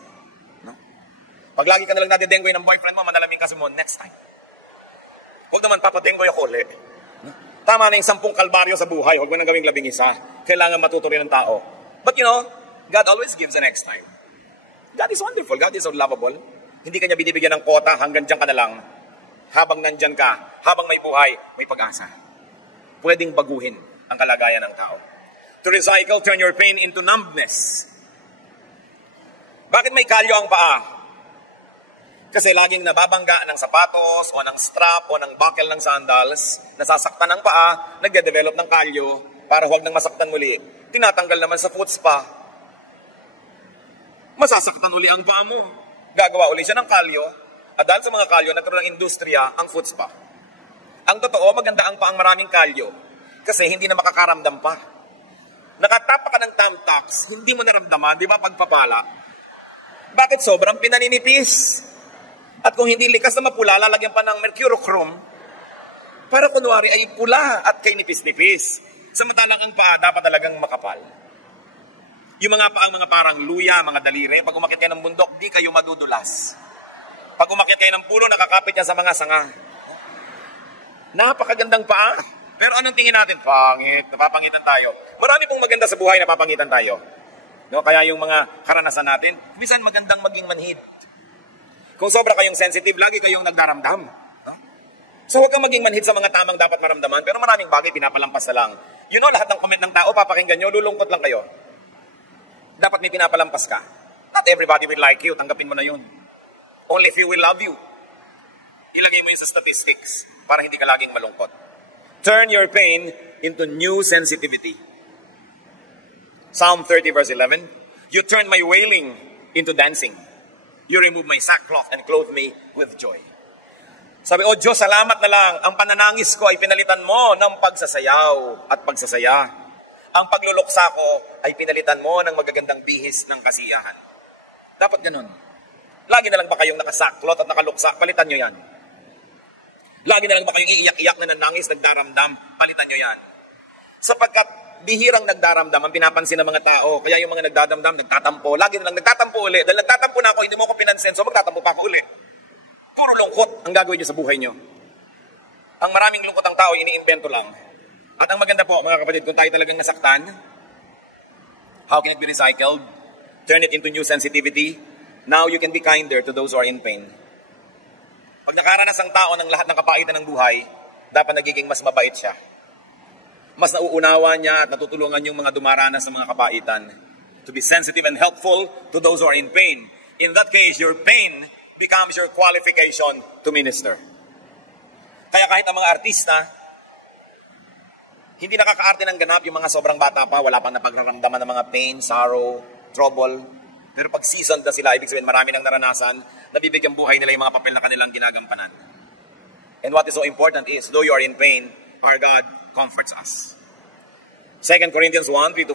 No? Pag lagi ka nalang nadidenggoy ng boyfriend mo, manalaming kasi mo, next time. Huwag naman papadenggoy ako ulit. No? Tama na yung 10 kalbaryo sa buhay. Huwag mo nang gawing 11. Kailangan matuto rin ng tao. But you know, God always gives the next time. God is wonderful. God is so lovable. Hindi ka niya binibigyan ng kota, hanggang dyan ka na lang. Habang nandyan ka, habang may buhay, may pag-asa. Pwedeng baguhin ang kalagayan ng tao. To recycle, turn your pain into numbness. Bakit may kalyo ang paa? Kasi laging nababangga ng sapatos, o ng strap, o ng buckle ng sandals, nasasaktan ang paa, nagde-develop ng kalyo, para huwag nang masaktan muli. Tinatanggal naman sa foot spa. Masasaktan uli ang paa mo. Gagawa uli siya ng kalyo, at dahil sa mga kalyo, nagkaroon ng industriya ang foot spa. Ang totoo, maganda ang paang maraming kalyo, kasi hindi na makakaramdam pa. Nakatapa ka ng Tamtax, hindi mo naramdaman, di ba, pagpapala? Bakit sobrang pinaninipis? At kung hindi likas na mapula, lalagyan pa ng mercurochrome, para kunwari ay pula at kay nipis-nipis. Samantalang ang paa, dapat talagang makapal. Yung mga paang mga parang luya, mga daliri, pag umakyat kayo ng bundok, di kayo madudulas. Pag umakyat kayo ng puno, nakakapit yan sa mga sanga. Napakagandang paa. Pero anong tingin natin? Pangit, napapangitan tayo. Marami pong maganda sa buhay, napapangitan tayo. No? Kaya yung mga karanasan natin, minsan magandang maging manhid. Kung sobra kayong sensitive, lagi kayong nagdaramdam. No? So huwag kang maging manhid sa mga tamang dapat maramdaman, pero maraming bagay pinapalampas na lang. You know, lahat ng comment ng tao, papakinggan nyo, lulungkot lang kayo. Dapat may pinapalampas ka. Not everybody will like you, tanggapin mo na yun. Only few will love you. Ilagay mo yun sa statistics para hindi ka laging malungkot. Turn your pain into new sensitivity. Psalm 30 verse 11, you turn my wailing into dancing. You remove my sackcloth and clothe me with joy. Sabi, O Diyos, salamat na lang. Ang pananangis ko ay pinalitan mo ng pagsasayaw at pagsasaya. Ang pagluluksa ko ay pinalitan mo ng magagandang bihis ng kasiyahan. Dapat ganun. Lagi na lang ba kayong nakasaklot at nakaluksa? Palitan nyo yan. Lagi na lang ba kayong iiyak-iyak na nanangis, nagdaramdam? Palitan nyo yan. Sapagkat bihirang nagdaramdam ang pinapansin ng mga tao. Kaya yung mga nagdadamdam, nagtatampo. Lagi na lang nagtatampo uli. Dahil nagtatampo na ako, hindi mo ako pinansin, so magtatampo pa ako uli. Puro lungkot ang gagawin nyo sa buhay nyo. Ang maraming lungkot ang tao, iniimbento lang. At ang maganda po, mga kapatid, kung tayo talagang nasaktan, how can it be recycled? Turn it into new sensitivity. Now you can be kinder to those who are in pain. Pag nakaranas ang tao ng lahat ng kapaitan ng buhay, dapat nagiging mas mabait siya. Mas nauunawa niya at natutulungan yung mga dumaranas ng mga kapaitan to be sensitive and helpful to those who are in pain. In that case, your pain becomes your qualification to minister. Kaya kahit ang mga artista, hindi nakakaarte ng ganap yung mga sobrang bata pa, wala pang napagraramdaman ng mga pain, sorrow, trouble. Pero pag seasoned na sila, ibig sabihin marami nang naranasan, nabibigyan buhay nila yung mga papel na kanilang ginagampanan. And what is so important is, though you are in pain, our God comforts us. 2 Corinthians 1, 3-4,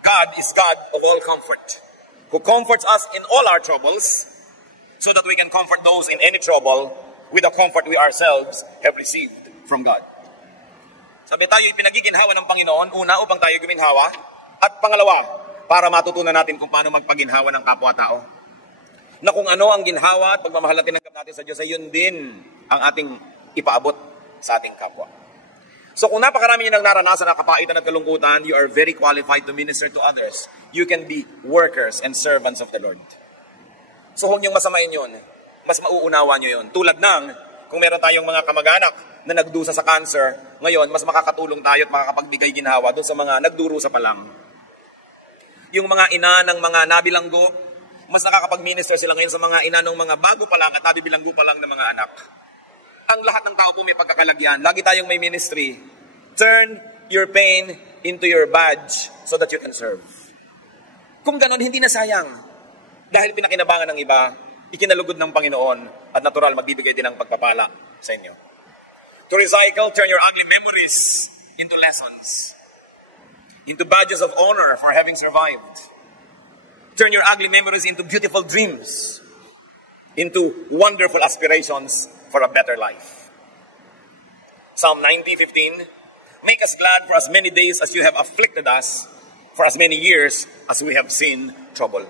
God is God of all comfort, who comforts us in all our troubles, so that we can comfort those in any trouble with the comfort we ourselves have received from God. Sabi tayo, ipinagiginhawa ng Panginoon, una, upang tayo guminhawa, at pangalawa, para matutunan natin kung paano magpaginhawa ng kapwa-tao. Na kung ano ang ginhawa at pagmamahal na tinanggap natin sa Diyos, ay yun din ang ating ipaabot sa ating kapwa. So kung napakarami nyo nang naranasan na kapaitan at kalungkutan, you are very qualified to minister to others. You can be workers and servants of the Lord. So huwag niyong masamain yun. mas mauunawa nyo yun. Tulad ng, kung meron tayong mga kamag-anak na nagdusa sa cancer, ngayon, mas makakatulong tayo at makakapagbigay ginhawa doon sa mga nagdurusa pa lang. Yung mga ina ng mga nabilanggo, mas nakakapag-minister sila ngayon sa mga ina ng mga bago pa lang at nabibilanggo pa lang ng mga anak. Ang lahat ng tao po may pagkakalagyan. Lagi tayong may ministry. Turn your pain into your badge so that you can serve. Kung ganon, hindi na sayang. Dahil pinakinabangan ng iba, ikinalugod ng Panginoon at natural magbibigay din ng pagpapala sa inyo. To recycle, turn your ugly memories into lessons, into badges of honor for having survived. Turn your ugly memories into beautiful dreams, into wonderful aspirations for a better life. Psalm 90:15, make us glad for as many days as you have afflicted us, for as many years as we have seen trouble.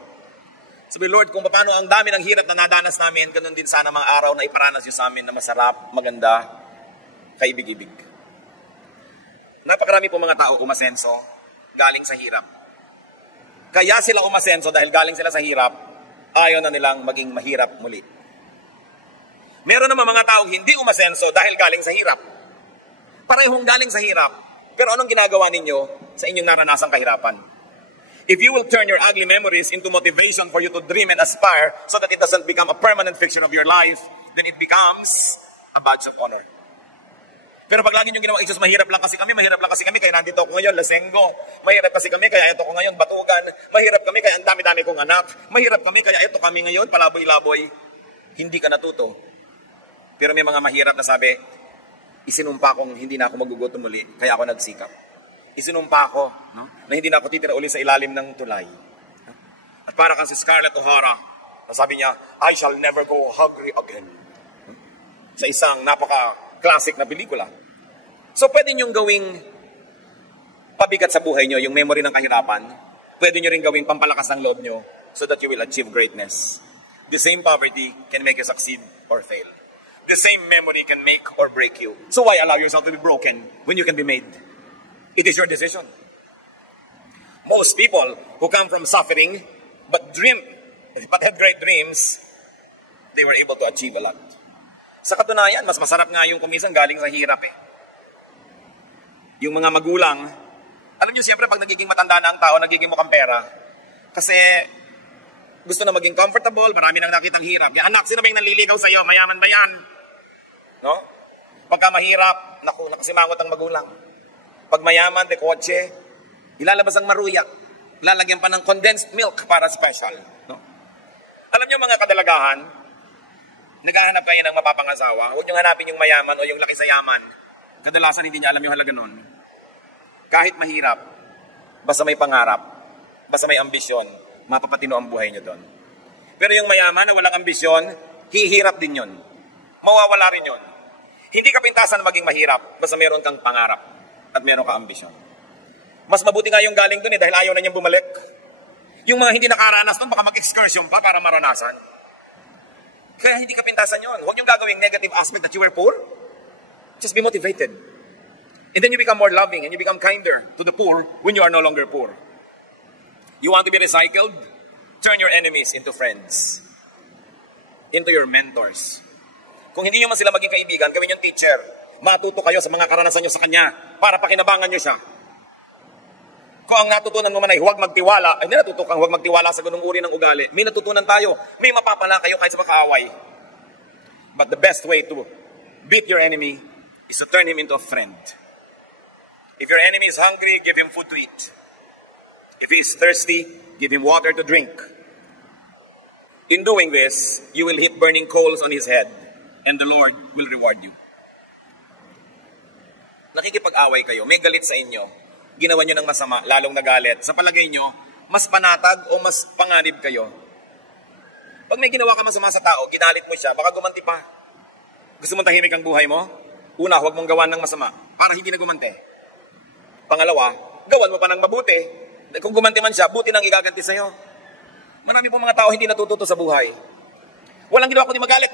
Sabi, Lord, kung paano ang dami ng hirap na nadanas namin, ganun din sana mga araw na iparanas niyo sa amin na masarap, maganda, kaibig-ibig. Napakarami po mga tao umasenso galing sa hirap. Kaya sila umasenso dahil galing sila sa hirap, ayaw na nilang maging mahirap muli. Meron naman mga taong hindi umasenso dahil galing sa hirap. Parehong galing sa hirap, pero anong ginagawa ninyo sa inyong naranasang kahirapan? If you will turn your ugly memories into motivation for you to dream and aspire so that it doesn't become a permanent fiction of your life, then it becomes a badge of honor. Pero pag lagi nyo ginawa, Jesus, mahirap lang kasi kami, kaya nandito ako ngayon, lasenggo. Mahirap kasi kami, kaya ito ko ngayon, batugan. Mahirap kami, kaya ang dami-dami kong anak. Mahirap kami, kaya ito kami ngayon, palaboy-laboy. Hindi ka natuto. Pero may mga mahirap na sabi, isinumpa kong hindi na ako magugutom muli, kaya ako nagsikap. Isinumpa ko, no, na hindi na ako titira uli sa ilalim ng tulay. At para kang si Scarlett O'Hara, sabi niya, I shall never go hungry again. Sa isang napaka-classic na pelikula. So pwede niyong gawing pabigat sa buhay niyo yung memory ng kahirapan. Pwede niyo rin gawing pampalakas ng loob niyo so that you will achieve greatness. The same poverty can make you succeed or fail. The same memory can make or break you. So why allow yourself to be broken when you can be made? It is your decision. Most people who come from suffering but had great dreams, they were able to achieve a lot. Sa katunayan, mas masarap nga yung kumisang galing sa hirap eh. Yung mga magulang, alam nyo siyempre pag nagiging matanda na ang tao, nagiging mukhang pera. Kasi gusto na maging comfortable, marami nang nakitang hirap. Yan, anak, sino ba yung nanliligaw sa'yo? Mayaman ba yan? No? Pagka mahirap, naku, nakasimangot ang magulang. Pag mayaman, de kotse, ilalabas ang maruya. Lalagyan pa ng condensed milk para special. No? Alam nyo mga kadalagahan, naghahanap kayo ng mapapangasawa, huwag nyo hanapin yung mayaman o yung laki sa yaman. Kadalasan hindi niya alam yung halaga nun. Kahit mahirap, basta may pangarap, basta may ambisyon, mapapatino ang buhay nyo doon. Pero yung mayaman na walang ambisyon, hihirap din yun. Mawawala rin yun. Hindi ka pintasan na maging mahirap, basta meron kang pangarap at meron kang ambisyon. Mas mabuti nga yung galing doon dahil ayaw na niyang bumalik. Yung mga hindi nakaranas doon, baka mag-excursion pa para maranasan. Kaya hindi ka pintasan yun. Huwag niyong gagawing negative aspect that you were poor. Just be motivated. And then you become more loving and you become kinder to the poor when you are no longer poor. You want to be recycled? Turn your enemies into friends. Into your mentors. Kung hindi nyo man sila maging kaibigan, gawin yung teacher. Matuto kayo sa mga karanasan nyo sa kanya para pakinabangan nyo siya. Kung ang natutunan mo man ay huwag magtiwala, ay hindi natuto kang huwag magtiwala sa ganung uri ng ugali. May natutunan tayo. May mapapala kayo kahit sa makaaway. But the best way to beat your enemy is to turn him into a friend. If your enemy is hungry, give him food to eat. If he is thirsty, give him water to drink. In doing this, you will heap burning coals on his head, and the Lord will reward you. Nakikipag-away kayo, may galit sa inyo, ginawa nyo ng masama, lalong nagalit. Sa palagay nyo, mas panatag o mas panganib kayo. Pag may ginawa ka masama sa tao, ginalit mo siya, baka gumanti pa. Gusto mong tahimik ang buhay mo? Una, huwag mong gawan ng masama para hindi na gumanti. Pangalawa, gawan mo pa ng mabuti. Kung gumanti man siya, buti nang igaganti sa'yo. Marami po mga tao hindi natututo sa buhay. Walang ginawa kundi magalit.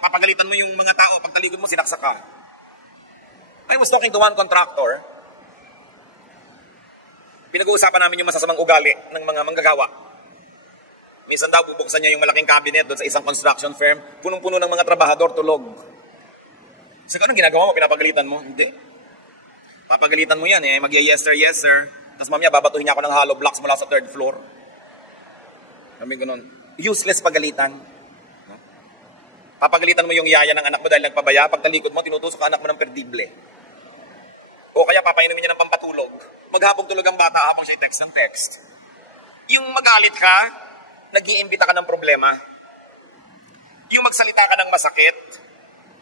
Papagalitan mo yung mga tao, pagtalikod mo, sinaksak ka. I was talking to one contractor. Pinag-uusapan namin yung masasamang ugali ng mga manggagawa. Minsan daw, bubuksan niya yung malaking cabinet doon sa isang construction firm, punong-puno ng mga trabahador, tulog. So, anong ginagawa mo? Pinapagalitan mo? Hindi. Papagalitan mo yan eh. Mag-yes sir. Tapos mamaya, babatuhin niya ako ng hollow blocks mula sa 3rd floor. Sabi ko nun, useless pagalitan. Papagalitan mo yung yaya ng anak mo dahil nagpabaya. Pag talikod mo, tinutusok ka anak mo ng perdible. O kaya papainumin niya ng pampatulog. Maghapong tulog ang bata habang siya text ng text. Yung magalit ka, nag-iimbita ka ng problema. Yung magsalita ka ng masakit,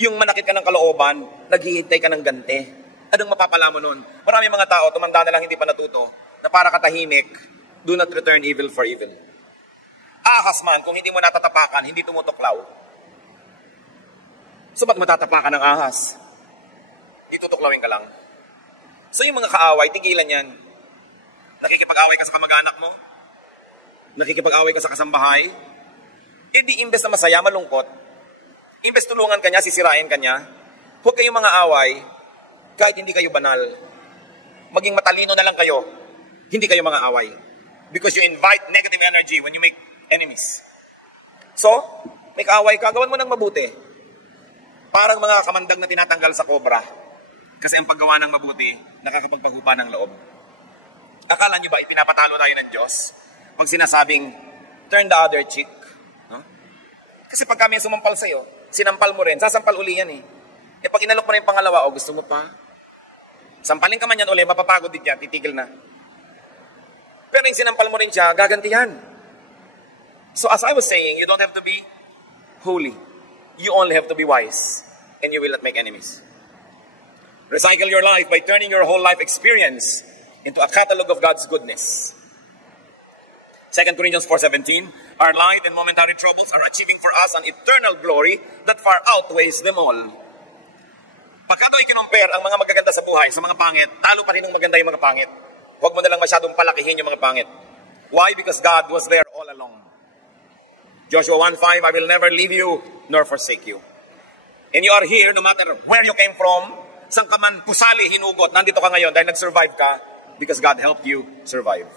yung manakit ka ng kalooban, naghihintay ka ng gante. Anong mapapala mo nun? Marami mga tao, tumanda na lang hindi pa natuto, na para katahimik, do not return evil for evil. Ahas man, kung hindi mo natatapakan, hindi tumutuklaw. So ba't matatapakan ng ahas? Itutuklawin ka lang. So yung mga kaaway, tigilan yan. Nakikipag-away ka sa kamag-anak mo? Nakikipag-away ka sa kasambahay, di imbes na masaya, malungkot. Imbes tulungan ka niya, sisirain ka niya, huwag kayong mga away, kahit hindi kayo banal. Maging matalino na lang kayo, hindi kayo mga away. Because you invite negative energy when you make enemies. So, may kaaway ka, gawan mo ng mabuti. Parang mga kamandag na tinatanggal sa kobra. Kasi ang paggawa ng mabuti, nakakapagpahupa ng loob. Akala nyo ba ipinapatalo tayo ng Diyos? Pag sinasabing, turn the other cheek. No? Kasi pag kami sumampal sa'yo, sinampal mo rin, sasampal uli yan eh. E pag inalok mo na yung pangalawa, o gusto mo pa? Sampalin ka man yan uli, mapapagod din yan, titigil na. Pero yung sinampal mo rin siya, gagantihan. So as I was saying, you don't have to be holy. You only have to be wise. And you will not make enemies. Recycle your life by turning your whole life experience into a catalog of God's goodness. 2 Corinthians 4:17, our light and momentary troubles are achieving for us an eternal glory that far outweighs them all. Pagka ito i-compare ang mga magaganda sa buhay sa mga pangit, talo pa rin ang maganda yung mga pangit. Huwag mo na lang masyadong palakihin yung mga pangit. Why? Because God was there all along. Joshua 1:5, I will never leave you nor forsake you. And you are here no matter where you came from, saan ka man pusali, hinugot, nandito ka ngayon dahil nag-survive ka because God helped you survive.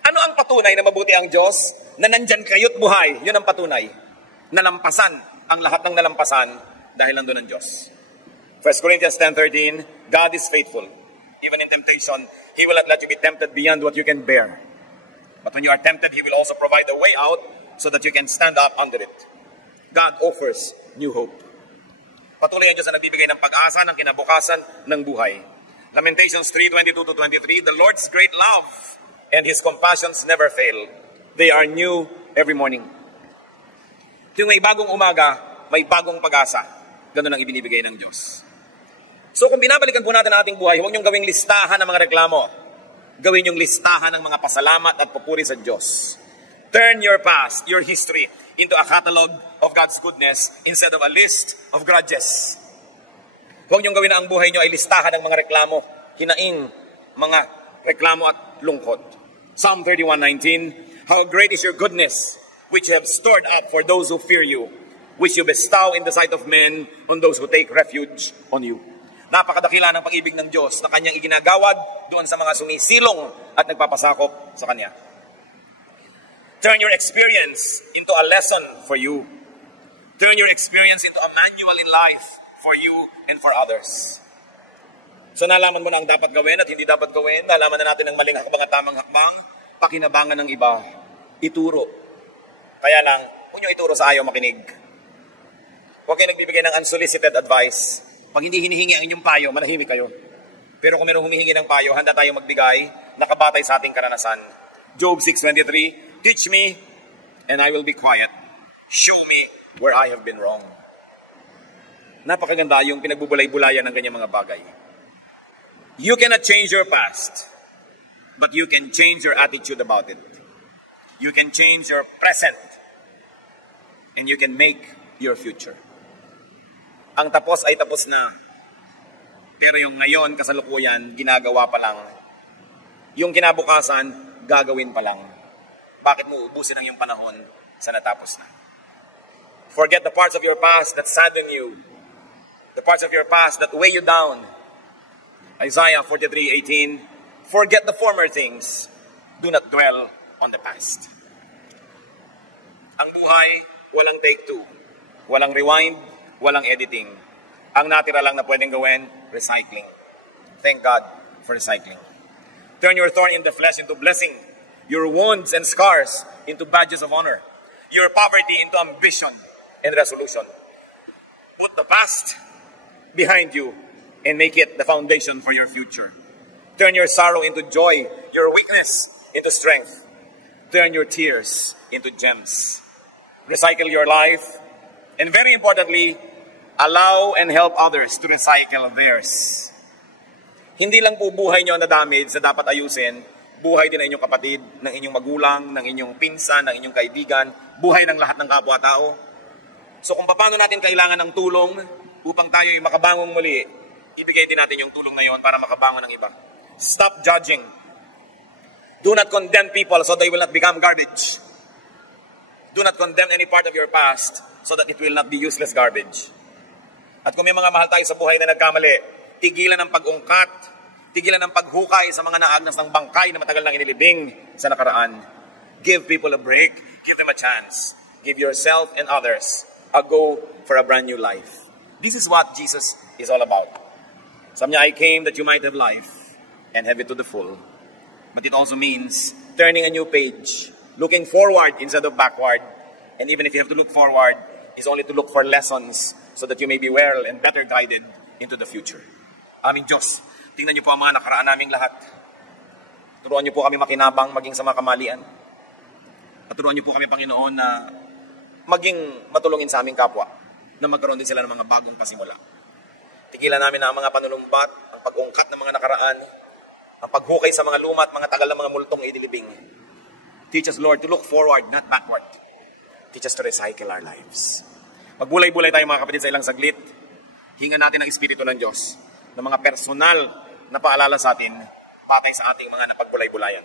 Ano ang patunay na mabuti ang Diyos? Na nandyan kayo't buhay. Yun ang patunay. Nalampasan ang lahat ng nalampasan dahil nandun ang Diyos. 1 Corinthians 10:13, God is faithful. Even in temptation, He will not let you be tempted beyond what you can bear. But when you are tempted, He will also provide a way out so that you can stand up under it. God offers new hope. Patuloy ang Diyos na nagbibigay ng pag-asa ng kinabukasan ng buhay. Lamentations 3:22-23, the Lord's great love and His compassions never fail. They are new every morning. Yung may bagong umaga, may bagong pag-asa. Ganun ang ibinibigay ng Diyos. So kung binabalikan po natin ang ating buhay, huwag niyong gawing listahan ng mga reklamo. Gawin niyong listahan ng mga pasalamat at papuri sa Diyos. Turn your past, your history, into a catalog of God's goodness instead of a list of grudges. Huwag niyong gawin na ang buhay niyo ay listahan ng mga reklamo, hinaing mga reklamo at lungkot. Psalm 31:19, how great is your goodness, which you have stored up for those who fear you, which you bestow in the sight of men on those who take refuge on you. Napakadakila ng pag-ibig ng Diyos na kanyang iginagawad doon sa mga sumisilong at nagpapasakop sa kanya. Turn your experience into a lesson for you. Turn your experience into a manual in life for you and for others. So nalaman mo na ang dapat gawin at hindi dapat gawin. Nalaman na natin ang maling hakbang at tamang hakbang. Pakinabangan ng iba. Ituro. Kaya lang, huwag nyo ituro sa ayaw makinig. Huwag kayo nagbibigay ng unsolicited advice. Pag hindi hinihingi ang inyong payo, manahimik kayo. Pero kung mayroong humihingi ng payo, handa tayo magbigay, nakabatay sa ating karanasan. Job 6:23, teach me, and I will be quiet. Show me where I have been wrong. Napakaganda yung pinagbubulay-bulayan ng kanyang mga bagay. You cannot change your past, but you can change your attitude about it. You can change your present, and you can make your future. Ang tapos ay tapos na. Pero yung ngayon, kasalukuyan, ginagawa pa lang. Yung kinabukasan, gagawin pa lang. Bakit mo ubusin ang iyong panahon sa natapos na? Forget the parts of your past that sadden you. The parts of your past that weigh you down. Isaiah 43:18, forget the former things. Do not dwell on the past. Ang buhay, walang take two. Walang rewind, walang editing. Ang natira lang na pwedeng gawin, recycling. Thank God for recycling. Turn your thorn in the flesh into blessing. Your wounds and scars into badges of honor. Your poverty into ambition and resolution. Put the past behind you and make it the foundation for your future. Turn your sorrow into joy, your weakness into strength. Turn your tears into gems. Recycle your life, and very importantly, allow and help others to recycle theirs. Hindi lang po buhay nyo na damage na dapat ayusin, buhay din ng inyong kapatid, ng inyong magulang, ng inyong pinsan, ng inyong kaibigan, buhay ng lahat ng kapwa-tao. So kung paano natin kailangan ng tulong upang tayo ay makabangong muli, ibigay din natin yung tulong na yon para makabangon ng iba. Stop judging. Do not condemn people so they will not become garbage. Do not condemn any part of your past so that it will not be useless garbage. At kung may mga mahal tayo sa buhay na nagkamali, tigilan ng pag-ungkat, tigilan ng paghukay sa mga naagnas ng bangkay na matagal nang inilibing sa nakaraan. Give people a break. Give them a chance. Give yourself and others a go for a brand new life. This is what Jesus is all about. Sabi niya, I came that you might have life and have it to the full. But it also means turning a new page, looking forward instead of backward. And even if you have to look forward, is only to look for lessons so that you may be well and better guided into the future. Aming Diyos, tingnan niyo po ang mga nakaraan naming lahat. Turuan niyo po kami makinabang maging sa mga kamalian. At turuan niyo po kami, Panginoon, na maging matulungin sa aming kapwa, na magkaroon din sila ng mga bagong pasimula. Tigilan namin na ang mga panunumbat, ang pag-ungkat ng mga nakaraan, ang paghukay sa mga luma at mga tagal ng mga multong idilibing. Teach us, Lord, to look forward, not backward. Teach us to recycle our lives. Magbulay-bulay tayo mga kapatid sa ilang saglit. Hingan natin ang Espiritu ng Diyos ng mga personal na paalala sa atin patay sa ating mga napagulay-bulayan.